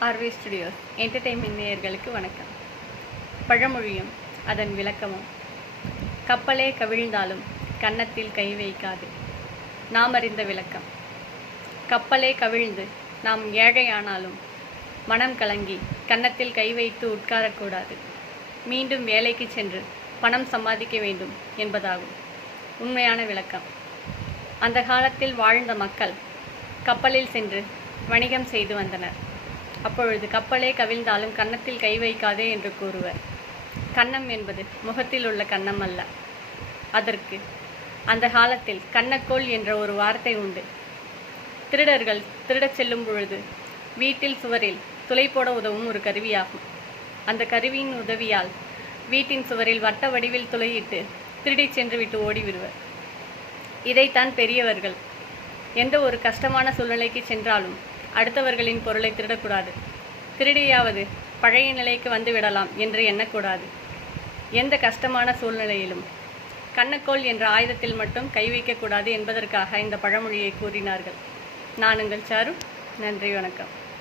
RV studios entertainment நேயர்களுக்கு வணக்கம். பழமொழியும் அதன் விளக்கமும். கப்பலே கவிழ்ந்தாலும் கன்னத்தில் கை வைக்காது. நாம் அறிந்த விளக்கம். கப்பலே கவிழ்ந்து நாம் ஏழையானாலும் மனம் கலங்கி கன்னத்தில் கை வைத்து உட்காரக்கூடாது. மீண்டும் வேலைக்கு சென்று பணம் சம்பாதிக்க வேண்டும் என்பதாகும் உண்மையான விளக்கம். அந்த காலத்தில் வாழ்ந்த மக்கள் கப்பலில் சென்று வணிகம் செய்து வந்தனர். அப்பொழுது கப்பலே கவிழ்ந்தாலும் கன்னத்தில் கை வைக்காதே என்று கூறுவர். கன்னம் என்பது முகத்தில் உள்ள கன்னம் அல்ல. அதற்கு அந்த காலத்தில் கன்னக்கோல் என்ற ஒரு வார்த்தை உண்டு. திருடர்கள் திருடச் செல்லும் பொழுது வீட்டில் சுவரில் துளை போட உதவும் ஒரு கருவியாகும். அந்த கருவியின் உதவியால் வீட்டின் சுவரில் வட்ட வடிவில் துளையிட்டு திருடிச் சென்று விட்டு ஓடிவிடுவர். இதைத்தான் பெரியவர்கள் எந்த ஒரு கஷ்டமான சூழ்நிலைக்கு சென்றாலும் அடுத்தவர்களின் பொருளை திருடக்கூடாது, திருடியாவது பழைய நிலைக்கு வந்து விடலாம் என்று எண்ணக்கூடாது. எந்த கஷ்டமான சூழ்நிலையிலும் கன்னக்கோல் என்ற ஆயுதத்தில் மட்டும் கை வைக்கக்கூடாது என்பதற்காக இந்த பழமொழியை கூறினார்கள். நான் உங்கள் சாரு. நன்றி, வணக்கம்.